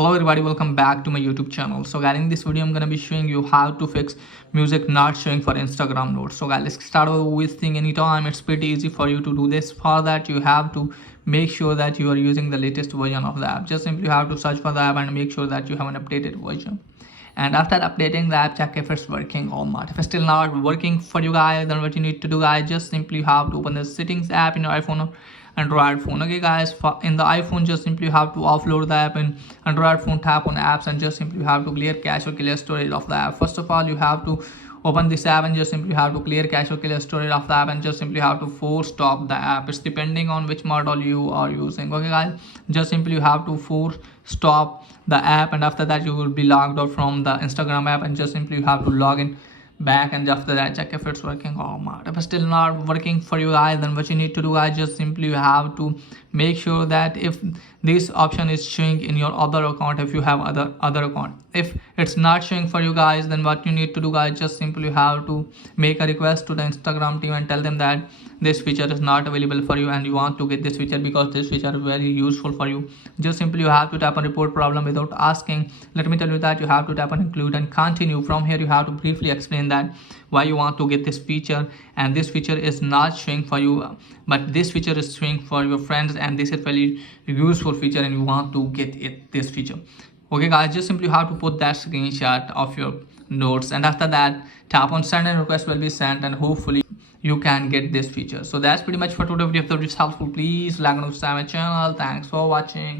Hello everybody, welcome back to my YouTube channel. So guys, in this video I'm gonna be showing you how to fix music not showing for Instagram notes. So guys, let's start wasting any time. It's pretty easy for you to do this. For that you have to make sure that you are using the latest version of the app. Just simply have to search for the app and make sure that you have an updated version. And after updating the app, check if it's working or not. If it's still not working for you guys, then what you need to do guys, just simply have to open the settings app in your iPhone or Android phone. Okay guys, in the iPhone, just simply have to offload the app. In Android phone, tap on apps and just simply have to clear cache or clear storage of the app. First of all, you have to open this app and just simply have to clear cache or clear storage of the app and just simply have to force stop the app. It's depending on which model you are using. Okay guys, just simply have to force stop the app, and after that you will be logged out from the Instagram app, and just simply you have to log in back, and after that check if it's working or not. If it's still not working for you guys, then what you need to do guys, just simply you have to make sure that if this option is showing in your other account, if you have other account, if it's not showing for you guys, then what you need to do guys, just simply have to make a request to the Instagram team and tell them that this feature is not available for you and you want to get this feature because this feature is very useful for you. Just simply you have to tap on report problem without asking. Let me tell you that you have to tap on include and continue. From here you have to briefly explain that why you want to get this feature, and this feature is not showing for you, but this feature is showing for your friends, and this is very useful feature and you want to get this feature. Okay guys, just simply have to put that screenshot of your notes, and after that tap on send and request will be sent, and hopefully you can get this feature. So that's pretty much for today video. If this is helpful, please like and subscribe my channel. Thanks for watching.